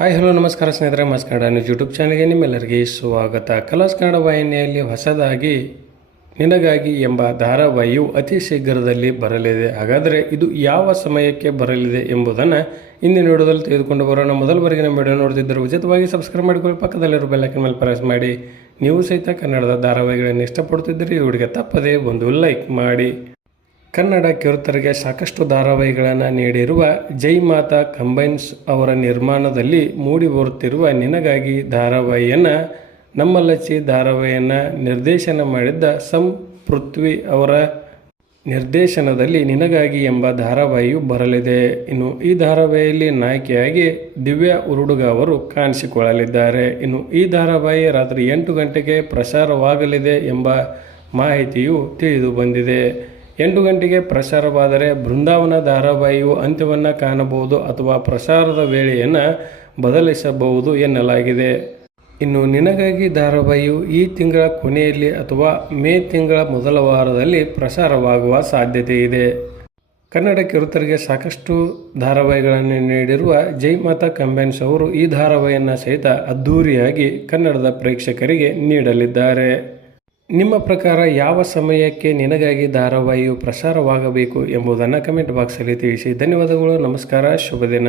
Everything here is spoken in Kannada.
ಹಾಯ್ ಹಲೋ ನಮಸ್ಕಾರ ಸ್ನೇಹಿತರೆ, ಮಾಸ್ ಕನ್ನಡ ನ್ಯೂಸ್ ಯೂಟ್ಯೂಬ್ ಚಾನಲ್ಗೆ ನಿಮ್ಮೆಲ್ಲರಿಗೆ ಸ್ವಾಗತ. ಕಲರ್ಸ್ ಕನ್ನಡ ವಾಹಿನಿಯಲ್ಲಿ ಹೊಸದಾಗಿ ನಿನಗಾಗಿ ಎಂಬ ಧಾರಾವಾಹಿಯು ಅತಿ ಶೀಘ್ರದಲ್ಲಿ ಬರಲಿದೆ. ಹಾಗಾದರೆ ಇದು ಯಾವ ಸಮಯಕ್ಕೆ ಬರಲಿದೆ ಎಂಬುದನ್ನು ಇಂದಿನ ವಿಡಿಯೋದಲ್ಲಿ ತೆಗೆದುಕೊಂಡು ಬರೋಣ. ಮೊದಲ ಬಾರಿಗೆ ನಮ್ಮ ವಿಡಿಯೋ ನೋಡ್ತಿದ್ದರೆ ಉಚಿತವಾಗಿ ಸಬ್ಸ್ಕ್ರೈಬ್ ಮಾಡಿಕೊಳ್ಳಿ, ಪಕ್ಕದಲ್ಲಿರೋ ಬೆಲ್ ಐಕಾನ್ ಮೇಲೆ ಪ್ರೆಸ್ ಮಾಡಿ. ನೀವು ಸಹಿತ ಕನ್ನಡದ ಧಾರಾವಾಹಿಗಳನ್ನು ಇಷ್ಟಪಡುತ್ತಿದ್ದರೆ ಈ ವಿಡಿಯೋಗೆ ತಪ್ಪದೇ ಒಂದು ಲೈಕ್ ಮಾಡಿ. ಕನ್ನಡ ಕಿರುತೆರೆಗೆ ಸಾಕಷ್ಟು ಧಾರಾವಾಹಿಗಳನ್ನು ನೀಡಿರುವ ಜೈ ಮಾತಾ ಕಂಬೈನ್ಸ್ ಅವರ ನಿರ್ಮಾಣದಲ್ಲಿ ಮೂಡಿಬರುತ್ತಿರುವ ನಿನಗಾಗಿ ಧಾರಾವಾಹಿಯನ್ನು ನಮ್ಮಲಚ್ಚಿ ಧಾರಾವಾಹಿಯನ್ನು ನಿರ್ದೇಶನ ಮಾಡಿದ್ದ ಪೃಥ್ವಿ ಅವರ ನಿರ್ದೇಶನದಲ್ಲಿ ನಿನಗಾಗಿ ಎಂಬ ಧಾರಾವಾಹಿಯು ಬರಲಿದೆ. ಇನ್ನು ಈ ಧಾರಾವಾಹಿಯಲ್ಲಿ ನಾಯಕಿಯಾಗಿ ದಿವ್ಯಾ ಉರುಡುಗ ಅವರು ಕಾಣಿಸಿಕೊಳ್ಳಲಿದ್ದಾರೆ. ಇನ್ನು ಈ ಧಾರಾವಾಹಿ ರಾತ್ರಿ 8 ಗಂಟೆಗೆ ಪ್ರಸಾರವಾಗಲಿದೆ ಎಂಬ ಮಾಹಿತಿಯು ತಿಳಿದು ಬಂದಿದೆ. 8 ಗಂಟೆಗೆ ಪ್ರಸಾರವಾದರೆ ಬೃಂದಾವನ ಧಾರಾವಾಹಿಯು ಅಂತ್ಯವನ್ನು ಕಾಣಬಹುದು ಅಥವಾ ಪ್ರಸಾರದ ವೇಳೆಯನ್ನು ಬದಲಿಸಬಹುದು ಎನ್ನಲಾಗಿದೆ. ಇನ್ನು ನಿನಗಾಗಿ ಧಾರಾವಾಹಿಯು ಈ ತಿಂಗಳ ಕೊನೆಯಲ್ಲಿ ಅಥವಾ ಮೇ ತಿಂಗಳ ಮೊದಲ ವಾರದಲ್ಲಿ ಪ್ರಸಾರವಾಗುವ ಸಾಧ್ಯತೆ ಇದೆ. ಕನ್ನಡ ಕಿರುತೆರೆಗೆ ಸಾಕಷ್ಟು ಧಾರಾವಾಹಿಗಳನ್ನು ನೀಡಿರುವ ಜೈ ಮಾತಾ ಕಂಬೈನ್ಸ್ ಅವರು ಈ ಧಾರಾವಾಹಿಯನ್ನು ಸಹಿತ ಅದ್ಧೂರಿಯಾಗಿ ಕನ್ನಡದ ಪ್ರೇಕ್ಷಕರಿಗೆ ನೀಡಲಿದ್ದಾರೆ. ನಿಮ್ಮ ಪ್ರಕಾರ ಯಾವ ಸಮಯಕ್ಕೆ ನಿನಗಾಗಿ ಧಾರಾವಾಹಿಯು ಪ್ರಸಾರವಾಗಬೇಕು ಎಂಬುದನ್ನು ಕಮೆಂಟ್ ಬಾಕ್ಸಲ್ಲಿ ತಿಳಿಸಿ. ಧನ್ಯವಾದಗಳು. ನಮಸ್ಕಾರ. ಶುಭ ದಿನ.